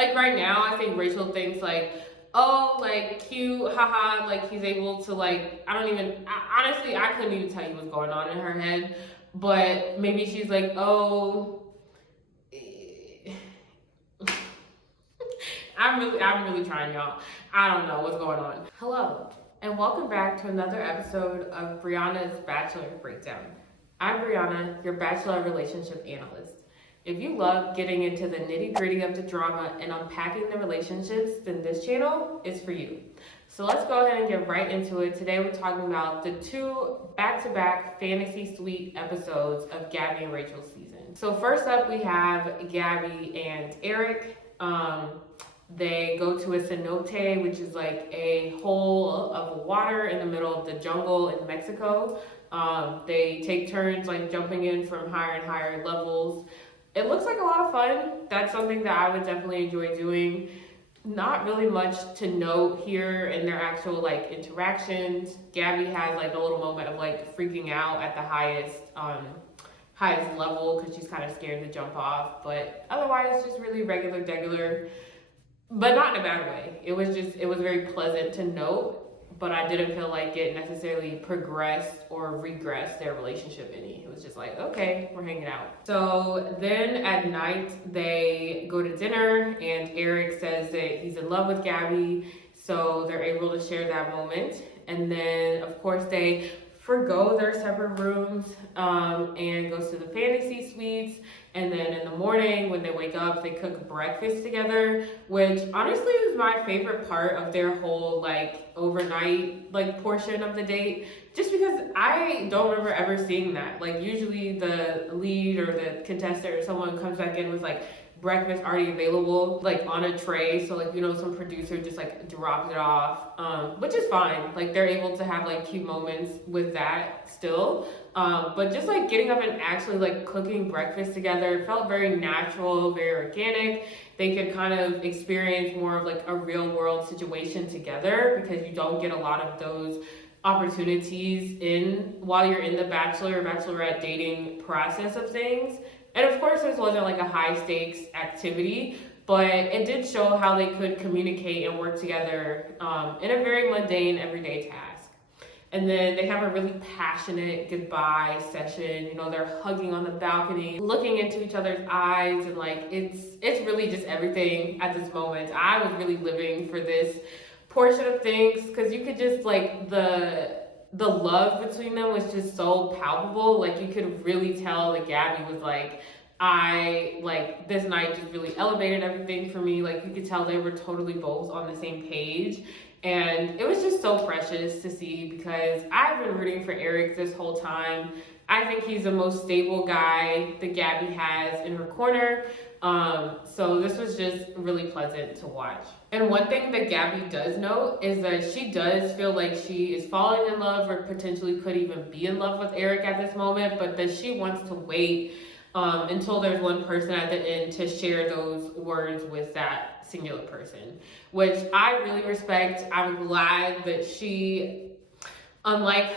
Like right now, I think Rachel thinks like, oh, like cute, haha, like he's able to like, honestly, I couldn't even tell you what's going on in her head, but maybe she's like, oh, I'm really trying, y'all. I don't know what's going on. Hello, and welcome back to another episode of Brianna's Bachelor Breakdown. I'm Brianna, your Bachelor relationship analyst. If you love getting into the nitty gritty of the drama and unpacking the relationships, then this channel is for you. So let's go ahead and get right into it. Today we're talking about the two back-to-back fantasy suite episodes of Gabby and Rachel's season. So first up we have Gabby and Erich. They go to a cenote, which is like a hole of water in the middle of the jungle in Mexico. They take turns like jumping in from higher and higher levels. It looks like a lot of fun. That's something that I would definitely enjoy doing. Not really much to note here in their actual like interactions. Gabby has like a little moment of like freaking out at the highest level because she's kind of scared to jump off, but otherwise just really regular, but not in a bad way. It was very pleasant to note, but I didn't feel like it necessarily progressed or regressed their relationship any. It was just like, okay, we're hanging out. So then at night they go to dinner and Erich says that he's in love with Gabby, so they're able to share that moment. And then of course they forgo their separate rooms and goes to the fantasy suites. And then in the morning when they wake up, they cook breakfast together, which honestly is my favorite part of their whole like overnight like portion of the date, just because I don't remember ever seeing that. Like usually the lead or the contestant or someone comes back in with like breakfast already available like on a tray, so like, you know, some producer just like drops it off, which is fine. Like they're able to have like cute moments with that still, but just like getting up and actually like cooking breakfast together felt very natural, very organic. They could kind of experience more of like a real world situation together, because you don't get a lot of those opportunities while you're in the Bachelor or Bachelorette dating process of things. And of course, this wasn't like a high stakes activity, but it did show how they could communicate and work together in a very mundane, everyday task. And then they have a really passionate goodbye session. You know, they're hugging on the balcony, looking into each other's eyes, and like it's really just everything at this moment. I was really living for this portion of things, because you could just like the love between them was just so palpable. Like you could really tell that Gabby was like, this night just really elevated everything for me. Like you could tell they were totally both on the same page. And it was just so precious to see, because I've been rooting for Erich this whole time. I think he's the most stable guy that Gabby has in her corner. So this was just really pleasant to watch. And one thing that Gabby does note is that she does feel like she is falling in love, or potentially could even be in love with Erich at this moment, but that she wants to wait until there's one person at the end to share those words with that singular person, which I really respect. I'm glad that she, unlike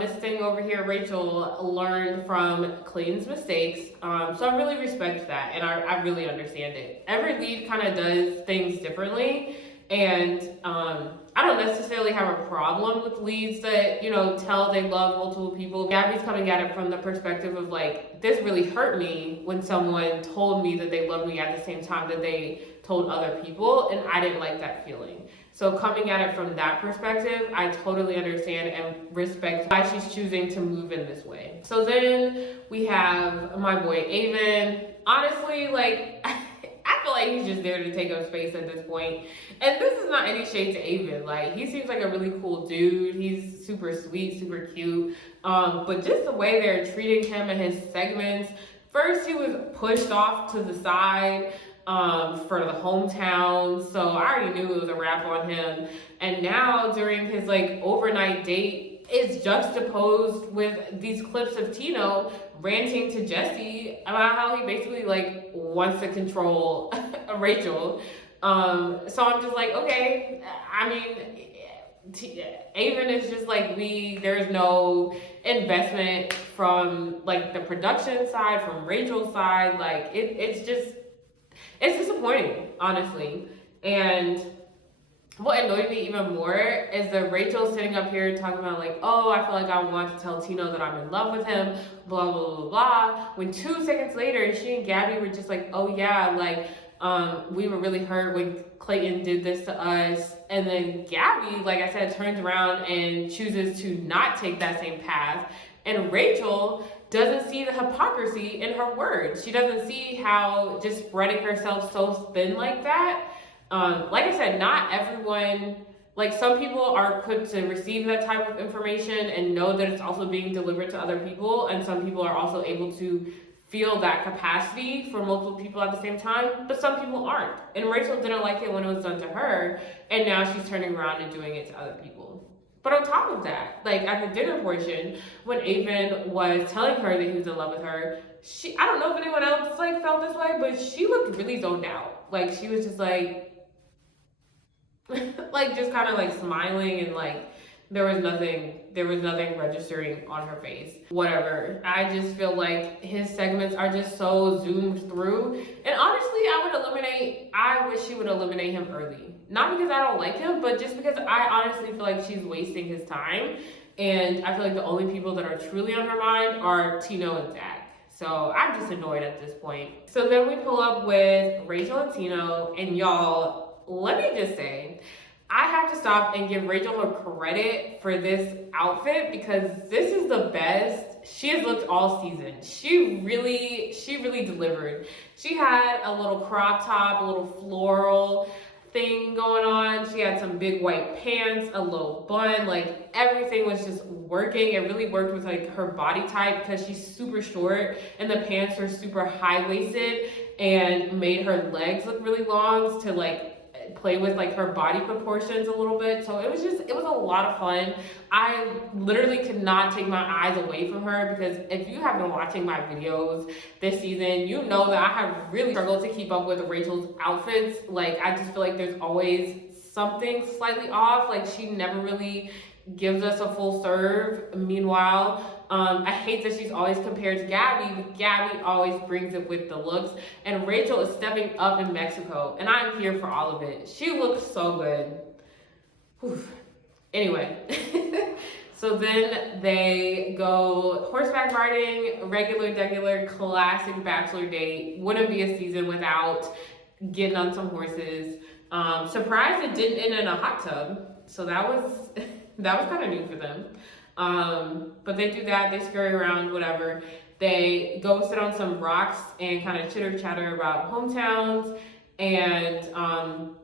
Miss Thing over here, Rachel, learned from Clayton's mistakes. So I really respect that, and I really understand it. Every lead kind of does things differently, and I don't necessarily have a problem with leads that, you know, tell they love multiple people. Gabby's coming at it from the perspective of like, this really hurt me when someone told me that they loved me at the same time that they told other people, and I didn't like that feeling. So coming at it from that perspective, I totally understand and respect why she's choosing to move in this way. So then we have my boy Aven. Honestly, like, I feel like he's just there to take up space at this point. And this is not any shade to Aven. Like, he seems like a really cool dude. He's super sweet, super cute. But just the way they're treating him in his segments. First, he was pushed off to the side for the hometown, so I already knew it was a wrap on him. And now during his like overnight date, it's juxtaposed with these clips of Tino ranting to Jesse about how he basically like wants to control Rachel. So I'm just like, okay, I mean, Aven is just like, there's no investment from like the production side, from Rachel's side. Like it's it's disappointing, honestly. And what annoyed me even more is that Rachel sitting up here talking about like, oh, I feel like I want to tell Tino that I'm in love with him, blah, blah, blah, blah. When 2 seconds later, she and Gabby were just like, oh yeah, like, we were really hurt when Clayton did this to us. And then Gabby, like I said, turns around and chooses to not take that same path. And Rachel doesn't see the hypocrisy in her words. She doesn't see how just spreading herself so thin like that. Like I said, not everyone, like some people are equipped to receive that type of information and know that it's also being delivered to other people. And some people are also able to feel that capacity for multiple people at the same time, but some people aren't. And Rachel didn't like it when it was done to her, and now she's turning around and doing it to other people. But on top of that, like at the dinner portion, when Aven was telling her that he was in love with her, I don't know if anyone else like felt this way, but she looked really zoned out. Like she was just like, like just kind of like smiling, and like there was nothing registering on her face. Whatever. I just feel like his segments are just so zoomed through. And honestly, I wish she would eliminate him early. Not because I don't like him, but just because I honestly feel like she's wasting his time. And I feel like the only people that are truly on her mind are Tino and Zach. So I'm just annoyed at this point. So then we pull up with Rachel and Tino, and y'all, let me just say, I have to stop and give Rachel her credit for this outfit, because this is the best she has looked all season. She really delivered. She had a little crop top, a little floral thing going on. She had some big white pants, a little bun, like everything was just working. It really worked with like her body type, because she's super short and the pants are super high-waisted and made her legs look really long to like play with like her body proportions a little bit. So it was a lot of fun. I literally could not take my eyes away from her, because if you have been watching my videos this season, you know that I have really struggled to keep up with Rachel's outfits. Like I just feel like there's always something slightly off. Like she never really gives us a full serve. Meanwhile, I hate that she's always compared to Gabby, but Gabby always brings it with the looks. And Rachel is stepping up in Mexico, and I'm here for all of it. She looks so good. Whew. Anyway, so then they go horseback riding, regular, classic Bachelor date. Wouldn't be a season without getting on some horses. Surprised it didn't end in a hot tub, so that was kind of new for them. But they do that, they scurry around, whatever. They go sit on some rocks and kind of chitter chatter about hometowns. And,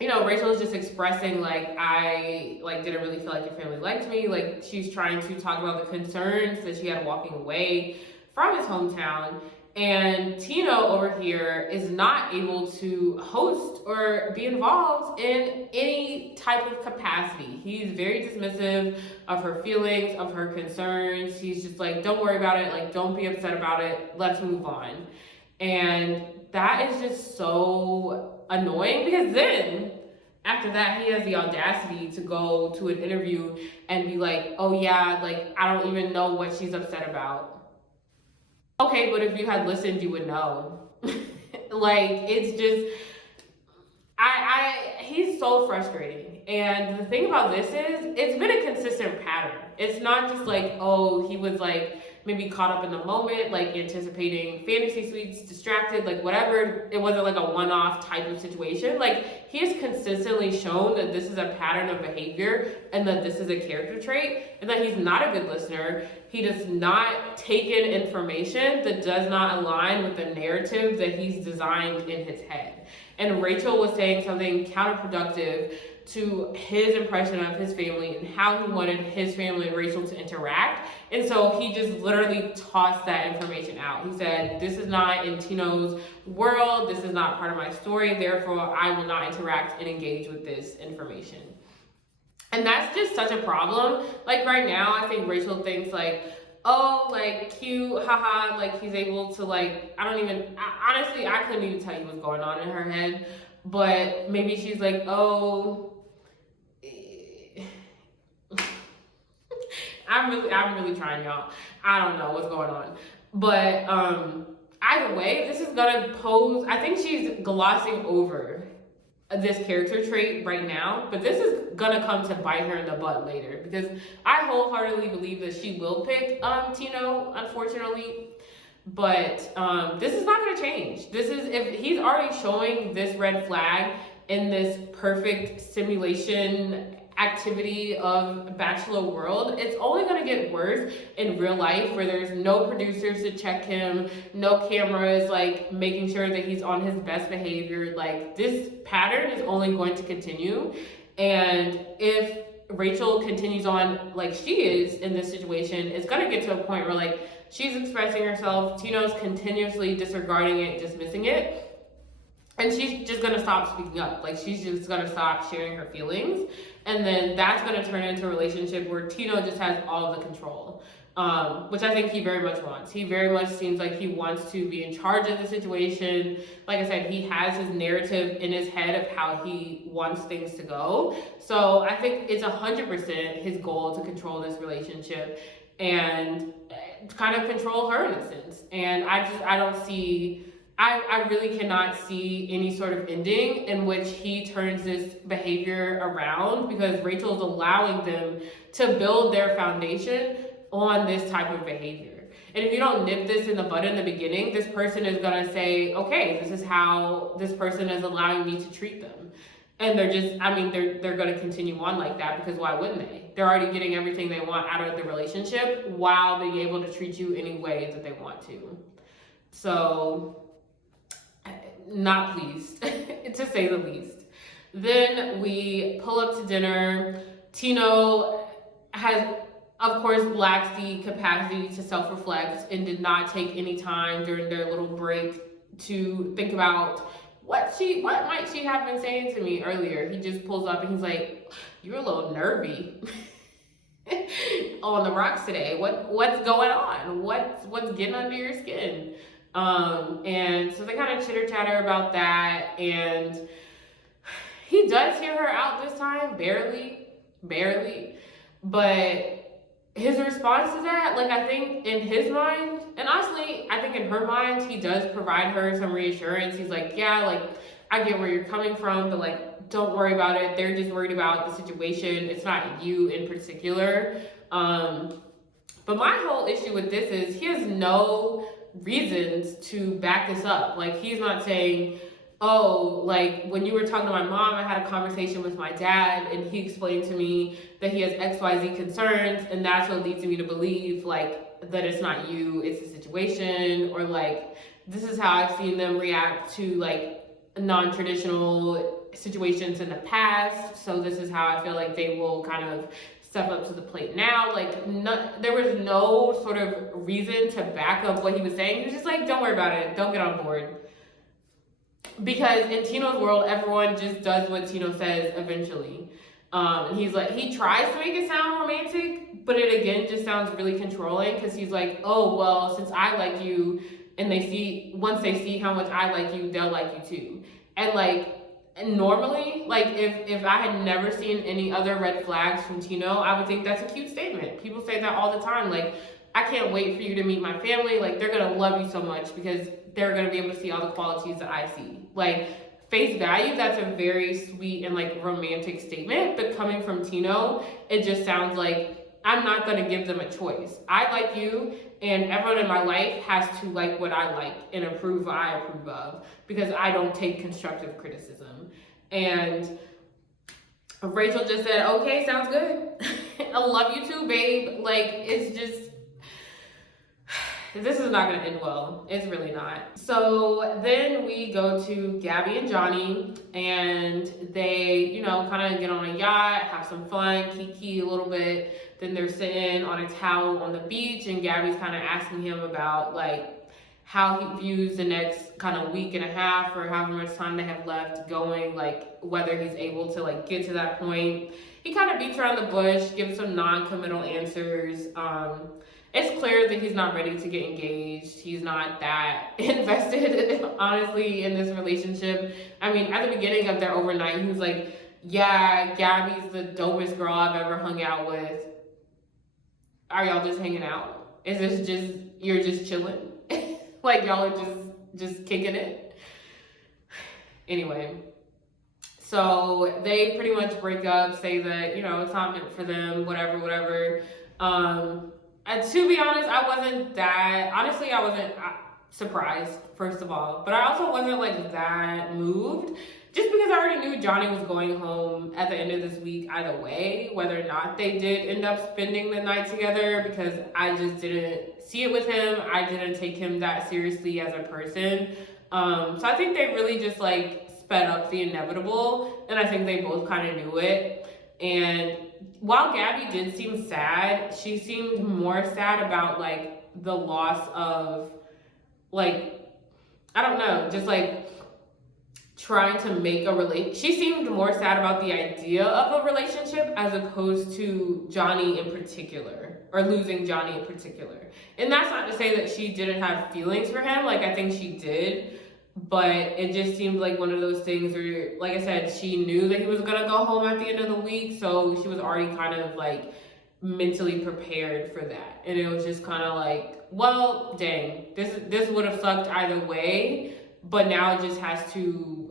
you know, Rachel is just expressing like, I like didn't really feel like your family liked me. Like she's trying to talk about the concerns that she had walking away from his hometown. And Tino over here is not able to host or be involved in any type of capacity. He's very dismissive of her feelings, of her concerns. He's just like, don't worry about it. Like, don't be upset about it. Let's move on. And that is just so annoying, because then after that, he has the audacity to go to an interview and be like, oh yeah, like, I don't even know what she's upset about. Okay, but if you had listened, you would know. Like, it's just, he's so frustrating. And the thing about this is, it's been a consistent pattern. It's not just like, oh, he was like, maybe caught up in the moment, like anticipating fantasy suites, distracted, like whatever. It wasn't like a one-off type of situation. Like, he has consistently shown that this is a pattern of behavior and that this is a character trait, and that he's not a good listener. He does not take in information that does not align with the narrative that he's designed in his head. And Rachel was saying something counterproductive to his impression of his family and how he wanted his family and Rachel to interact. And so he just literally tossed that information out. He said, this is not in Tino's world. This is not part of my story. Therefore, I will not interact and engage with this information. And that's just such a problem. Like right now, I think Rachel thinks like, oh, like cute, haha, like he's able to like, honestly, I couldn't even tell you what's going on in her head. But maybe she's like, oh, I'm really trying, y'all. I don't know what's going on. But either way, this is gonna pose, I think she's glossing over this character trait right now, but this is gonna come to bite her in the butt later, because I wholeheartedly believe that she will pick Tino, unfortunately. But this is not gonna change. This is, if he's already showing this red flag in this perfect simulation activity of Bachelor world, it's only gonna get worse in real life, where there's no producers to check him, no cameras like making sure that he's on his best behavior. Like, this pattern is only going to continue. And if Rachel continues on like she is in this situation, it's gonna get to a point where like she's expressing herself, Tino's continuously disregarding it, dismissing it, and she's just gonna stop speaking up. Like, she's just gonna stop sharing her feelings. And then that's gonna turn into a relationship where Tino just has all of the control, which I think he very much wants. He very much seems like he wants to be in charge of the situation. Like I said, he has his narrative in his head of how he wants things to go. So I think it's 100% his goal to control this relationship and kind of control her in a sense. And I don't see, I really cannot see any sort of ending in which he turns this behavior around, because Rachel's allowing them to build their foundation on this type of behavior. And if you don't nip this in the bud in the beginning, this person is gonna say, okay, this is how this person is allowing me to treat them. And they're just, I mean, they're gonna continue on like that, because why wouldn't they? They're already getting everything they want out of the relationship while being able to treat you any way that they want to. So, not pleased, to say the least. Then we pull up to dinner. Tino has, of course, lacks the capacity to self-reflect and did not take any time during their little break to think about what might she have been saying to me earlier. He just pulls up and he's like, "You're a little nervy on the rocks today. What's going on? What's getting under your skin?" And so they kind of chitter chatter about that, and he does hear her out this time, barely, but his response to that, like, I think in his mind, and honestly, I think in her mind, he does provide her some reassurance. He's like, yeah, like, I get where you're coming from, but like, don't worry about it. They're just worried about the situation. It's not you in particular. But my whole issue with this is he has no reasons to back this up. Like, he's not saying, oh, like, when you were talking to my mom, I had a conversation with my dad and he explained to me that he has XYZ concerns, and that's what leads me to believe, like, that it's not you, it's the situation, or like, this is how I've seen them react to like non-traditional situations in the past, so this is how I feel like they will kind of step up to the plate now. Like, there was no sort of reason to back up what he was saying. He was just like, don't worry about it, don't get on board. Because in Tino's world, everyone just does what Tino says eventually. And he's like, he tries to make it sound romantic, but it again just sounds really controlling, because he's like, oh, well, since I like you, and once they see how much I like you, they'll like you too. And like, normally, like, if I had never seen any other red flags from Tino, I would think that's a cute statement. People say that all the time. Like, I can't wait for you to meet my family. Like, they're gonna love you so much because they're gonna be able to see all the qualities that I see. Like, face value, that's a very sweet and like romantic statement, but coming from Tino, it just sounds like, I'm not gonna give them a choice. I like you, and everyone in my life has to like what I like and approve what I approve of, because I don't take constructive criticism. And Rachel just said, okay, sounds good. I love you too, babe. Like, it's just, this is not gonna end well. It's really not. So then we go to Gabby and Johnny, and they, you know, kind of get on a yacht, have some fun, kiki a little bit. Then they're sitting on a towel on the beach, and Gabby's kind of asking him about like how he views the next kind of week and a half or however much time they have left going, like whether he's able to like get to that point. He kind of beats around the bush, gives some non-committal answers. It's clear that he's not ready to get engaged. He's not that invested, honestly, in this relationship. I mean, at the beginning of their overnight, he was like, yeah, Gabby's the dopest girl I've ever hung out with. Are y'all just hanging out? Is this just, you're just chilling? Like y'all are just kicking it. Anyway, so they pretty much break up, say that, you know, it's not meant for them, whatever. And to be honest, I wasn't surprised, first of all, but I also wasn't like that moved, just because I already knew Johnny was going home at the end of this week either way, whether or not they did end up spending the night together, because I just didn't see it with him. I didn't take him that seriously as a person. So I think they really just like sped up the inevitable, and I think they both kind of knew it. And while Gabby did seem sad, she seemed more sad about like the loss of, like, I don't know, just like trying to make a relationship. She seemed more sad about the idea of a relationship as opposed to Johnny in particular, or losing Johnny in particular. And that's not to say that she didn't have feelings for him. Like, I think she did. But it just seemed like one of those things where, like I said, she knew that he was going to go home at the end of the week. So she was already kind of like mentally prepared for that. And it was just kind of like, well, dang, this would have sucked either way. But now I just have to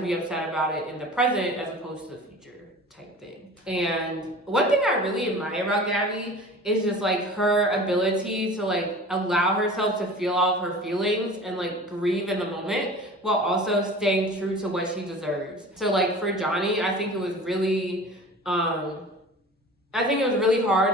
be upset about it in the present as opposed to the future type thing. And one thing I really admire about Gabby is just like her ability to like allow herself to feel all of her feelings and like grieve in the moment while also staying true to what she deserves. So like for Johnny, I think it was really hard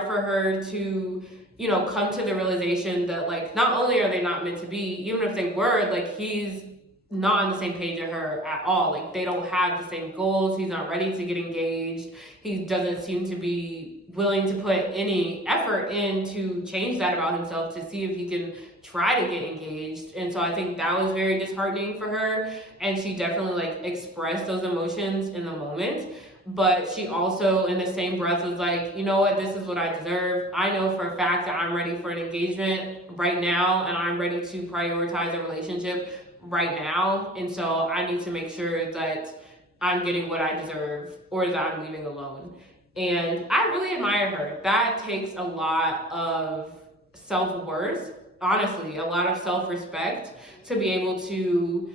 for her to, you know, come to the realization that like not only are they not meant to be, even if they were, like he's not on the same page as her at all. Like they don't have the same goals. He's not ready to get engaged. He doesn't seem to be willing to put any effort in to change that about himself, to see if he can try to get engaged. And so I think that was very disheartening for her, and she definitely like expressed those emotions in the moment. But she also in the same breath was like, you know what, this is what I deserve. I know for a fact that I'm ready for an engagement right now, and I'm ready to prioritize a relationship right now. And so I need to make sure that I'm getting what I deserve, or that I'm leaving alone. And I really admire her. That takes a lot of self-worth, honestly, a lot of self-respect to be able to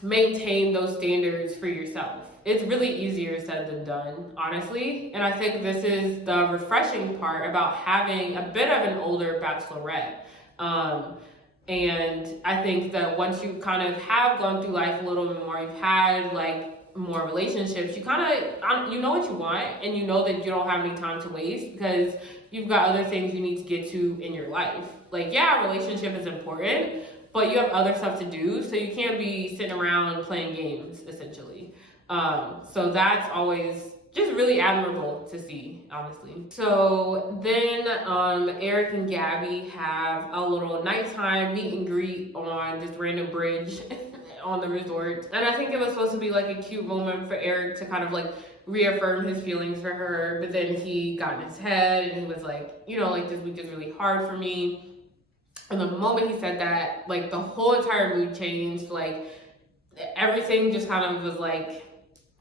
maintain those standards for yourself. It's really easier said than done, honestly. And I think this is the refreshing part about having a bit of an older Bachelorette. And I think that once you kind of have gone through life a little bit more, you've had like more relationships, you kind of, you know what you want, and you know that you don't have any time to waste because you've got other things you need to get to in your life. Like, yeah, a relationship is important, but you have other stuff to do, so you can't be sitting around playing games, essentially. So that's always just really admirable to see, honestly. So then Erich and Gabby have a little nighttime meet and greet on this random bridge on the resort. And I think it was supposed to be like a cute moment for Erich to kind of like reaffirm his feelings for her, but then he got in his head and he was like, you know, like this week is really hard for me. And the moment he said that, like the whole entire mood changed. Like everything just kind of was like,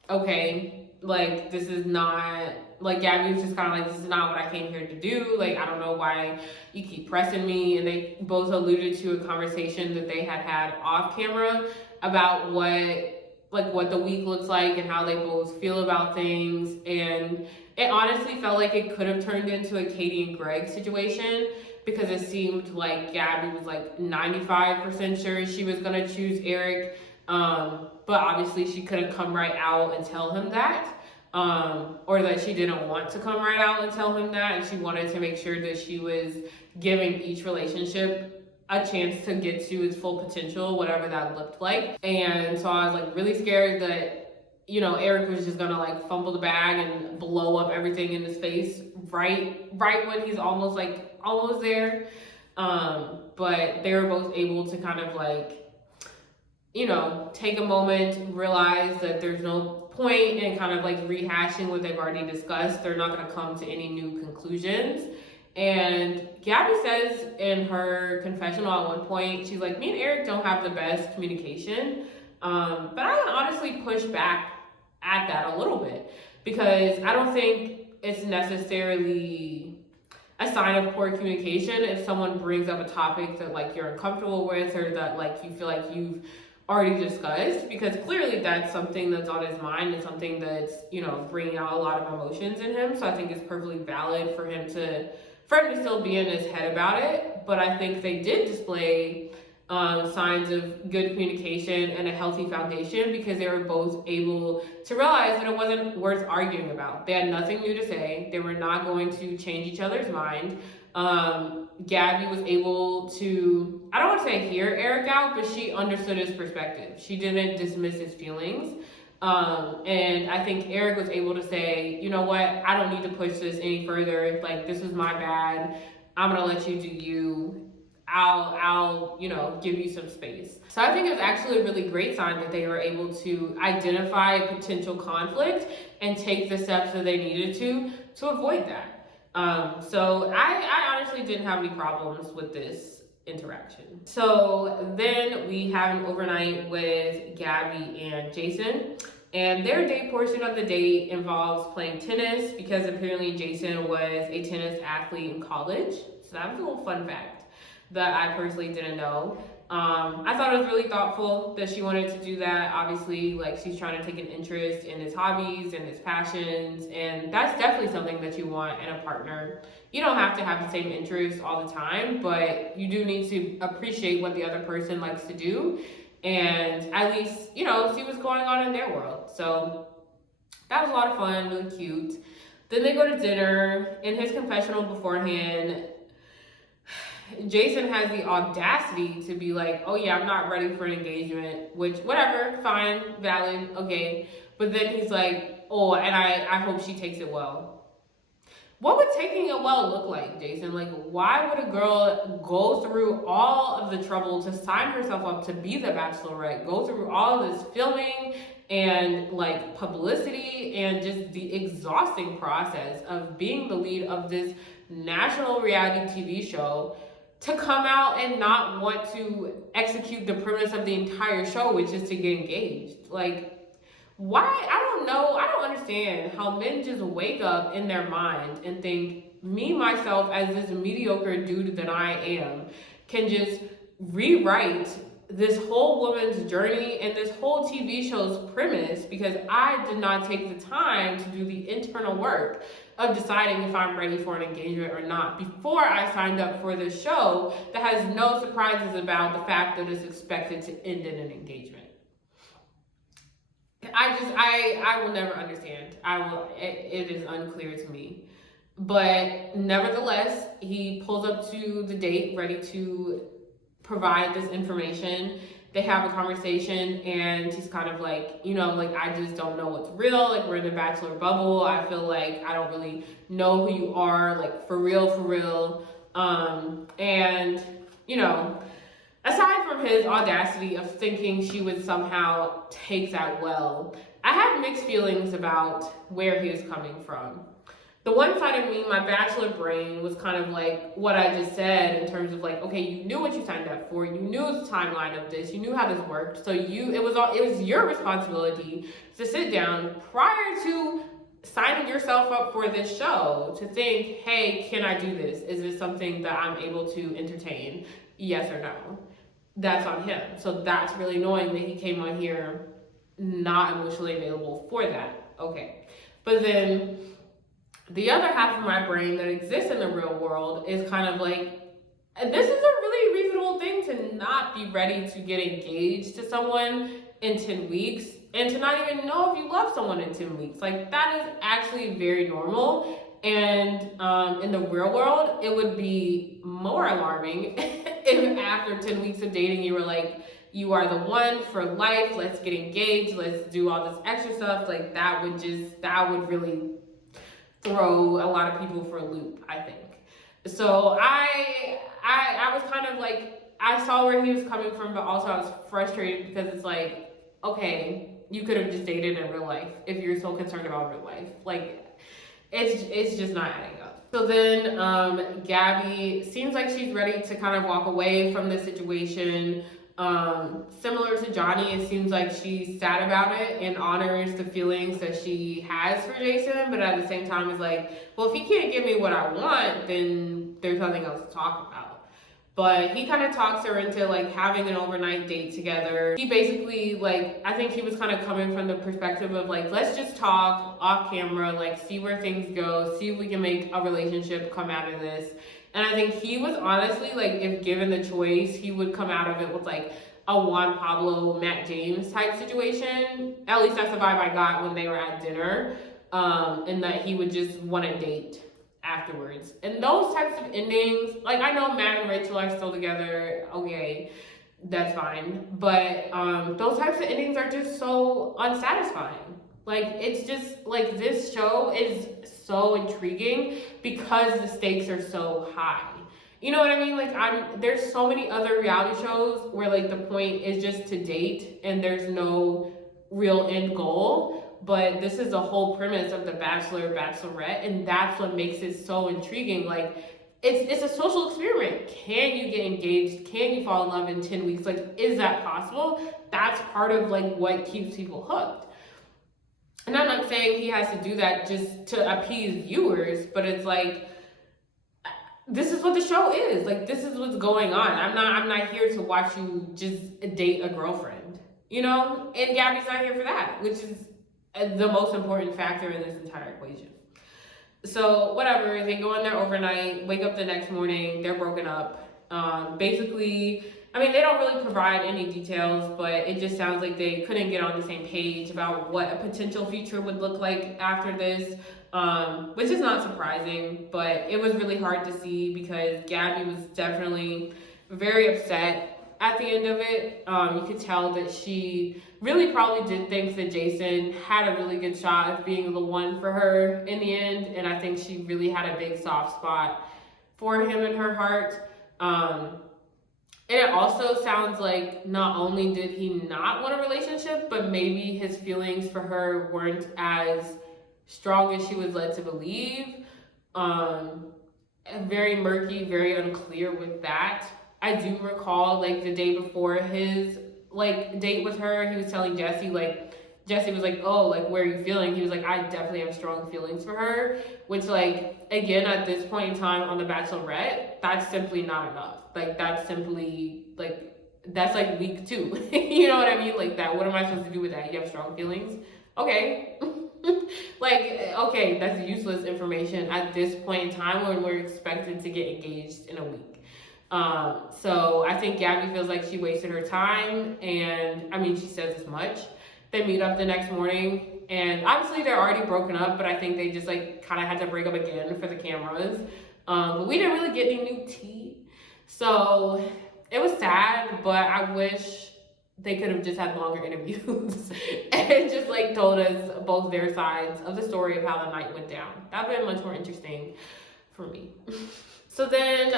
okay, like this is not, like Gabby was just kind of like, this is not what I came here to do. Like, I don't know why you keep pressing me. And they both alluded to a conversation that they had off camera about what the week looks like and how they both feel about things. And it honestly felt like it could have turned into a Katie and Greg situation, because it seemed like Gabby was like 95% sure she was gonna choose Erich. But obviously she couldn't come right out and tell him that. Or that she didn't want to come right out and tell him that, and she wanted to make sure that she was giving each relationship a chance to get to its full potential, whatever that looked like. And so I was like really scared that, you know, Erich was just gonna like fumble the bag and blow up everything in his face right when he's almost there. But they were both able to kind of like, you know, take a moment, realize that there's no point in kind of like rehashing what they've already discussed. They're not going to come to any new conclusions. And Gabby says in her confessional at one point, she's like, me and Erich don't have the best communication. But I would honestly push back at that a little bit, because I don't think it's necessarily, a sign of poor communication if someone brings up a topic that like you're uncomfortable with, or that like you feel like you've already discussed, because clearly that's something that's on his mind and something that's, you know, bringing out a lot of emotions in him. So I think it's perfectly valid for him to still be in his head about it. But I think they did display signs of good communication and a healthy foundation, because they were both able to realize that it wasn't worth arguing about. They had nothing new to say. They were not going to change each other's mind. Gabby was able to, I don't want to say hear Erich out, but she understood his perspective. She didn't dismiss his feelings. And I think Erich was able to say, you know what, I don't need to push this any further. Like, this was my bad. I'm going to let you do you. I'll, you know, give you some space. So I think it's actually a really great sign that they were able to identify potential conflict and take the steps that they needed to avoid that. So I honestly didn't have any problems with this interaction. So then we have an overnight with Gabby and Jason. And their date portion of the date involves playing tennis, because apparently Jason was a tennis athlete in college. So that was a little fun fact that I personally didn't know. I thought it was really thoughtful that she wanted to do that. Obviously, like, she's trying to take an interest in his hobbies and his passions, and that's definitely something that you want in a partner. You don't have to have the same interests all the time, but you do need to appreciate what the other person likes to do, and at least, you know, see what's going on in their world. So that was a lot of fun, really cute. Then they go to dinner. In his confessional beforehand, Jason has the audacity to be like, oh yeah, I'm not ready for an engagement, which, whatever, fine, valid, okay. But then he's like, oh, and I hope she takes it well. What would taking it well look like, Jason? Like, why would a girl go through all of the trouble to sign herself up to be the Bachelorette, go through all of this filming and like publicity and just the exhausting process of being the lead of this national reality TV show, to come out and not want to execute the premise of the entire show, which is to get engaged? Like, why? I don't know. I don't understand how men just wake up in their mind and think, me, myself, as this mediocre dude that I am, can just rewrite this whole woman's journey and this whole TV show's premise, because I did not take the time to do the internal work of deciding if I'm ready for an engagement or not before I signed up for this show that has no surprises about the fact that it's expected to end in an engagement. I will never understand. It is unclear to me. But nevertheless, he pulls up to the date ready to provide this information. They have a conversation, and he's kind of like, you know, like, I just don't know what's real. Like, we're in the Bachelor bubble. I feel like I don't really know who you are, like, for real. And, you know, aside from his audacity of thinking she would somehow take that well, I had mixed feelings about where he was coming from. The one side of me, my Bachelor brain, was kind of like what I just said, in terms of like, okay, you knew what you signed up for, you knew the timeline of this, you knew how this worked, so it was your responsibility to sit down prior to signing yourself up for this show to think, hey, can I do this? Is this something that I'm able to entertain? Yes or no? That's on him. So that's really annoying that he came on here not emotionally available for that. Okay. But then the other half of my brain that exists in the real world is kind of like, this is a really reasonable thing to not be ready to get engaged to someone in 10 weeks and to not even know if you love someone in 10 weeks. Like, that is actually very normal. And in the real world, it would be more alarming if after 10 weeks of dating, you were like, you are the one for life, let's get engaged, let's do all this extra stuff. Like, that would really throw a lot of people for a loop, I think. So I was kind of like, I saw where he was coming from, but also I was frustrated because it's like, okay, you could have just dated in real life if you're so concerned about real life. Like, it's just not adding up. So then Gabby seems like she's ready to kind of walk away from the situation. Similar to Johnny, it seems like she's sad about it and honors the feelings that she has for Jason, but at the same time is like, well, if he can't give me what I want, then there's nothing else to talk about. But he kind of talks her into like having an overnight date together. He basically, like, I think he was kind of coming from the perspective of like, let's just talk off camera, like see where things go, see if we can make a relationship come out of this. And I think he was honestly, like, if given the choice, he would come out of it with, like, a Juan Pablo, Matt James type situation. At least that's the vibe I got when they were at dinner. And that he would just want to date afterwards. And those types of endings, like, I know Matt and Rachel are still together. Okay, that's fine. But those types of endings are just so unsatisfying. Like, it's just, like, this show is so intriguing because the stakes are so high. You know what I mean? Like, there's so many other reality shows where, like, the point is just to date and there's no real end goal. But this is the whole premise of The Bachelor, Bachelorette, and that's what makes it so intriguing. Like, it's a social experiment. Can you get engaged? Can you fall in love in 10 weeks? Like, is that possible? That's part of, like, what keeps people hooked. And I'm not saying he has to do that just to appease viewers, but it's like, this is what the show is. Like, this is what's going on. I'm not here to watch you just date a girlfriend, you know? And Gabby's not here for that, which is the most important factor in this entire equation. So whatever, they go in there overnight, wake up the next morning, they're broken up. Basically, I mean, they don't really provide any details, but it just sounds like they couldn't get on the same page about what a potential future would look like after this, which is not surprising, but it was really hard to see because Gabby was definitely very upset at the end of it. You could tell that she really probably did think that Jason had a really good shot of being the one for her in the end, and I think she really had a big soft spot for him in her heart. And it also sounds like not only did he not want a relationship, but maybe his feelings for her weren't as strong as she was led to believe. Very murky, very unclear with that. I do recall, like, the day before his, like, date with her, he was telling Jesse, like, Jesse was like, oh, like, where are you feeling? He was like, I definitely have strong feelings for her, which, like, again, at this point in time on The Bachelorette, that's simply not enough. Like, that's simply, like, that's, like, week 2. You know what I mean? Like, that, what am I supposed to do with that? You have strong feelings? Okay. Like, okay, that's useless information at this point in time when we're expected to get engaged in a week. So I think Gabby feels like she wasted her time, and, I mean, she says as much. They meet up the next morning, and obviously they're already broken up, but I think they just, like, kind of had to break up again for the cameras. But we didn't really get any new tea. So it was sad, but I wish they could have just had longer interviews and just, like, told us both their sides of the story of how the night went down. That would have been much more interesting for me. So then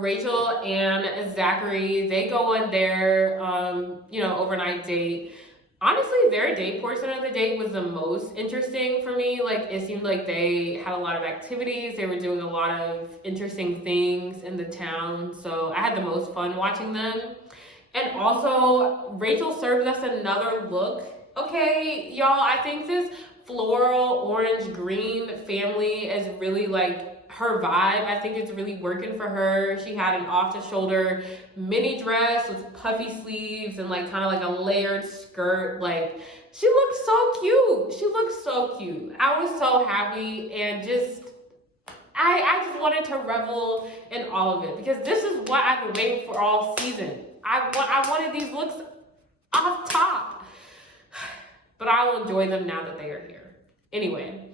Rachel and Zachary, they go on their, overnight date. Honestly, their date portion of the date was the most interesting for me. Like, it seemed like they had a lot of activities. They were doing a lot of interesting things in the town. So I had the most fun watching them. And also, Rachel served us another look. Okay, y'all, I think this floral, orange, green family is really, like, her vibe. I think it's really working for her. She had an off-the-shoulder mini dress with puffy sleeves and, like, kind of like a layered skirt. Like, she looked so cute. She looked so cute. I was so happy, and just I just wanted to revel in all of it because this is what I've been waiting for all season. I wanted these looks off top, but I will enjoy them now that they are here. Anyway,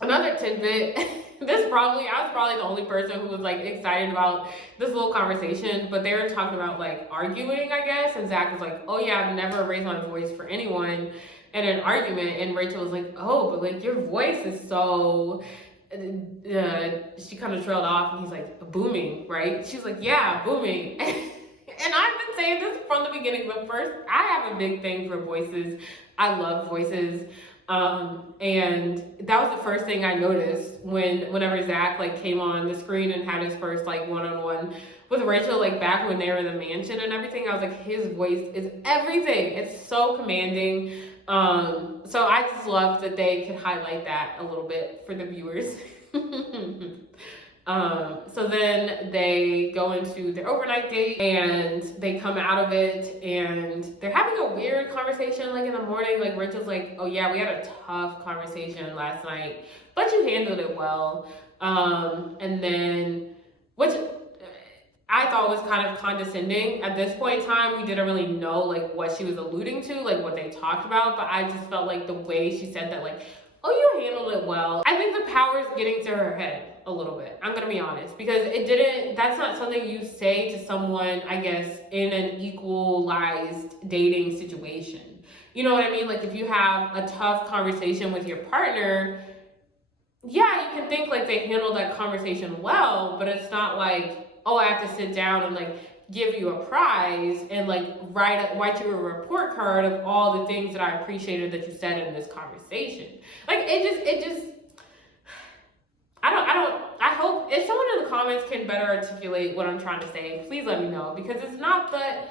another tidbit. I was probably the only person who was, like, excited about this little conversation, but they were talking about, like, arguing, I guess, and Zach was like, oh yeah, I've never raised my voice for anyone in an argument, and Rachel was like, oh, but, like, your voice is so, she kind of trailed off, and he's like, booming, right? She's like, yeah, booming. And I've been saying this from the beginning, but first, I have a big thing for voices. I love voices. And that was the first thing I noticed whenever Zach, like, came on the screen and had his first, like, one-on-one with Rachel, like back when they were in the mansion and everything, I was like, his voice is everything. It's so commanding. So I just loved that they could highlight that a little bit for the viewers. So then they go into their overnight date and they come out of it and they're having a weird conversation like in the morning. Like Rachel's like, oh yeah, we had a tough conversation last night, but you handled it well. And then, which I thought was kind of condescending. At this point in time, we didn't really know like what she was alluding to, like what they talked about, but I just felt like the way she said that, like, oh, you handled it well. I think the power is getting to her head a little bit. I'm gonna be honest, because that's not something you say to someone, I guess, in an equalized dating situation. You know what I mean? Like if you have a tough conversation with your partner, yeah, you can think like they handled that conversation well, but it's not like, oh, I have to sit down and like give you a prize and like write you a report card of all the things that I appreciated that you said in this conversation. Like it just I hope if someone in the comments can better articulate what I'm trying to say, please let me know, because it's not that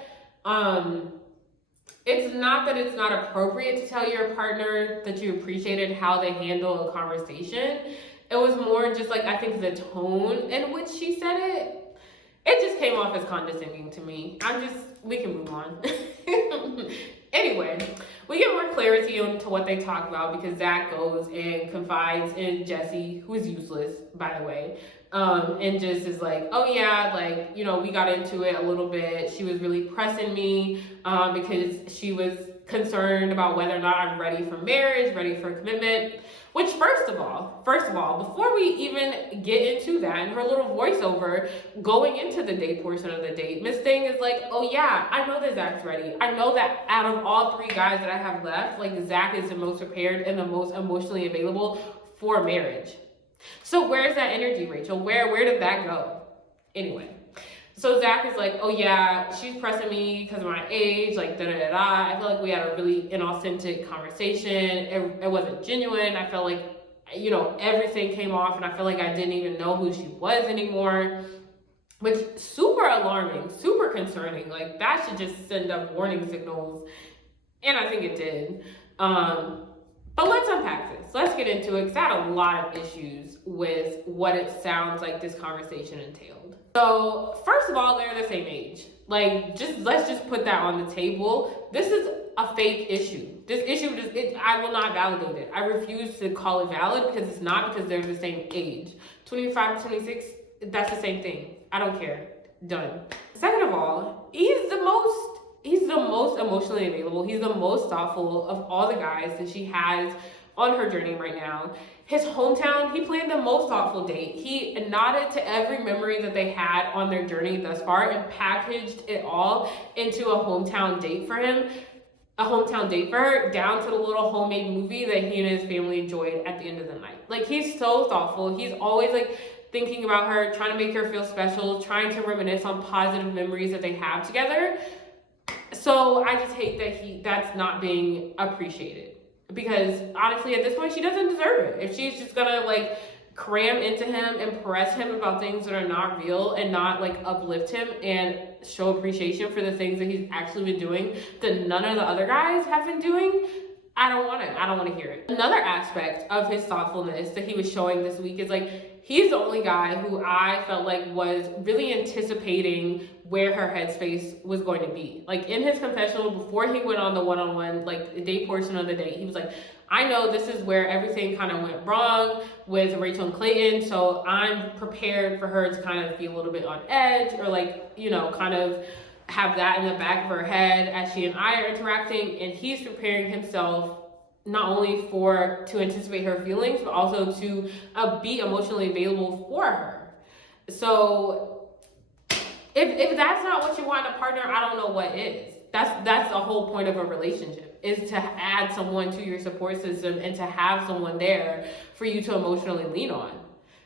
it's not appropriate to tell your partner that you appreciated how they handle a conversation. It was more just like, I think the tone in which she said it just came off as condescending to me. We can move on. Anyway, we get more clarity into what they talk about because Zach goes and confides in Jesse, who is useless, by the way, and just is like, oh yeah, like, you know, we got into it a little bit. She was really pressing me because she was concerned about whether or not I'm ready for marriage, ready for commitment. Which first of all, before we even get into that, and her little voiceover going into the date portion of the date, Miss Thing is like, oh yeah, I know that Zach's ready. I know that out of all three guys that I have left, like Zach is the most prepared and the most emotionally available for marriage. So where's that energy, Rachel? Where did that go? Anyway. So Zach is like, oh yeah, she's pressing me because of my age, like da-da-da-da. I feel like we had a really inauthentic conversation. It wasn't genuine. I felt like, you know, everything came off and I feel like I didn't even know who she was anymore. Which, super alarming, super concerning. Like, that should just send up warning signals. And I think it did. But let's unpack this. Let's get into it because I had a lot of issues with what it sounds like this conversation entailed. So first of all, they're the same age. Like, let's just put that on the table. This is a fake issue. This issue, I will not validate it. I refuse to call it valid because it's not, because they're the same age. 25 to 26, that's the same thing. I don't care. Done. Second of all, he's the most emotionally available. He's the most thoughtful of all the guys that she has on her journey right now. His hometown, he planned the most thoughtful date. He nodded to every memory that they had on their journey thus far and packaged it all into a hometown date for him. A hometown date for her, down to the little homemade movie that he and his family enjoyed at the end of the night. Like, he's so thoughtful. He's always like thinking about her, trying to make her feel special, trying to reminisce on positive memories that they have together. So I just hate that that's not being appreciated. Because honestly, at this point, she doesn't deserve it. If she's just gonna like cram into him and press him about things that are not real and not like uplift him and show appreciation for the things that he's actually been doing that none of the other guys have been doing, I don't want it. I don't want to hear it. Another aspect of his thoughtfulness that he was showing this week is like, he's the only guy who I felt like was really anticipating where her headspace was going to be. Like, in his confessional, before he went on the one-on-one, like the date portion of the date, he was like, I know this is where everything kind of went wrong with Rachel and Clayton, so I'm prepared for her to kind of be a little bit on edge, or like, you know, kind of have that in the back of her head as she and I are interacting. And he's preparing himself not only to anticipate her feelings, but also to be emotionally available for her. So if that's not what you want in a partner, I don't know what is. That's the whole point of a relationship, is to add someone to your support system and to have someone there for you to emotionally lean on.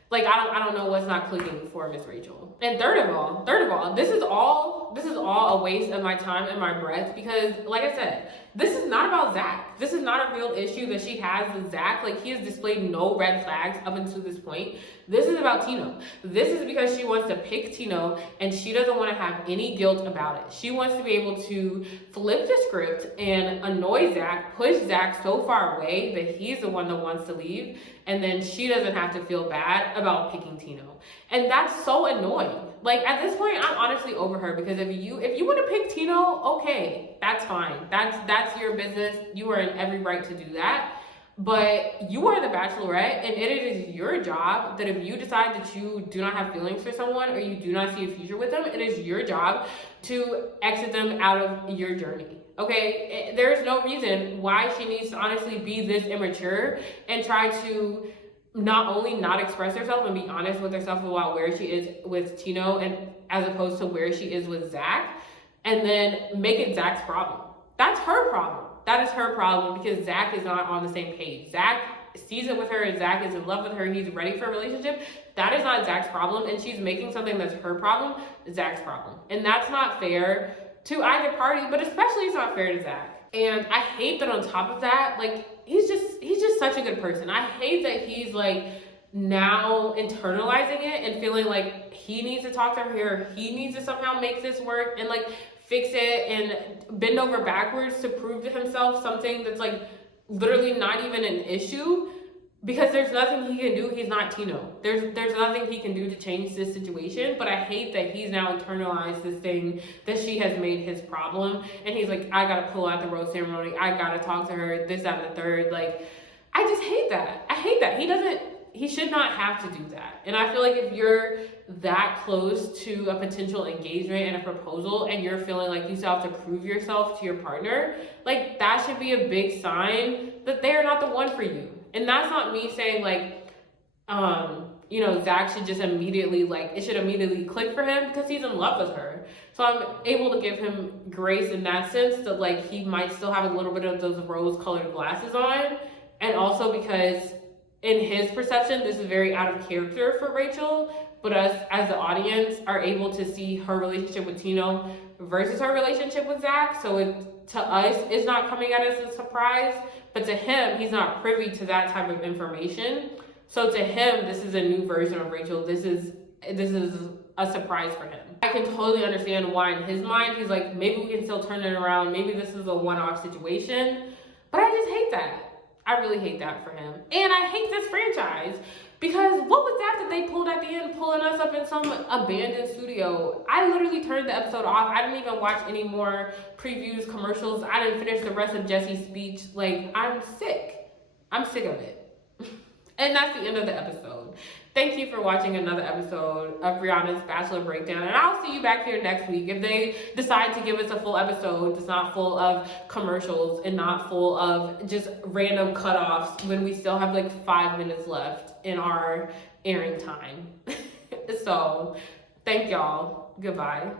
Like, I don't know what's not clicking for Miss Rachel. And third of all, this is all all a waste of my time and my breath, because like I said, this is not about Zach. This is not a real issue that she has with Zach. Like, he has displayed no red flags up until this point. This is about Tino. This is because she wants to pick Tino and she doesn't want to have any guilt about it. She wants to be able to flip the script and annoy Zach, push Zach so far away that he's the one that wants to leave, and then she doesn't have to feel bad about picking Tino. And that's so annoying. Like, at this point, I'm honestly over her, because if you want to pick Tino, okay, that's fine. That's your business. You are in every right to do that. But you are the Bachelorette, and it is your job that if you decide that you do not have feelings for someone or you do not see a future with them, it is your job to exit them out of your journey. Okay? There's no reason why she needs to honestly be this immature and try to not only not express herself and be honest with herself about where she is with Tino, and as opposed to where she is with Zach, and then make it Zach's problem. That's her problem. That is her problem, because Zach is not on the same page. Zach sees it with her, and Zach is in love with her. He's ready for a relationship. That is not Zach's problem, and she's making something that's her problem Zach's problem. And that's not fair to either party, but especially it's not fair to Zach. And I hate that on top of that, like, he's just such a good person. I hate that he's like now internalizing it and feeling like he needs to talk to her, he needs to somehow make this work and like fix it and bend over backwards to prove to himself something that's like literally not even an issue, because there's nothing he can do. He's not Tino. There's nothing he can do to change this situation. But I hate that he's now internalized this thing that she has made his problem, and he's like, I gotta pull out the rose ceremony, I gotta talk to her, this, that, and the third. Like, I just hate that. I hate that. He should not have to do that. And I feel like if you're that close to a potential engagement and a proposal, and you're feeling like you still have to prove yourself to your partner, like, that should be a big sign that they're not the one for you. And that's not me saying like, you know, Zach should just immediately, like, it should immediately click for him, because he's in love with her. So I'm able to give him grace in that sense, that like he might still have a little bit of those rose-colored glasses on. And also because in his perception, this is very out of character for Rachel, but us as the audience are able to see her relationship with Tino versus her relationship with Zach. So to us, it's not coming at us as a surprise, but to him, he's not privy to that type of information. So to him, this is a new version of Rachel. This is a surprise for him. I can totally understand why in his mind, he's like, maybe we can still turn it around. Maybe this is a one-off situation, but I just hate that. I really hate that for him. And I hate this franchise, because what was that they pulled at the end, pulling us up in some abandoned studio? I literally turned the episode off. I didn't even watch any more previews, commercials. I didn't finish the rest of Jesse's speech. Like, I'm sick. I'm sick of it. And that's the end of the episode. Thank you for watching another episode of Brianna's Bachelor Breakdown. And I'll see you back here next week. If they decide to give us a full episode that's not full of commercials and not full of just random cutoffs, when we still have like 5 minutes left in our airing time. So, thank y'all. Goodbye.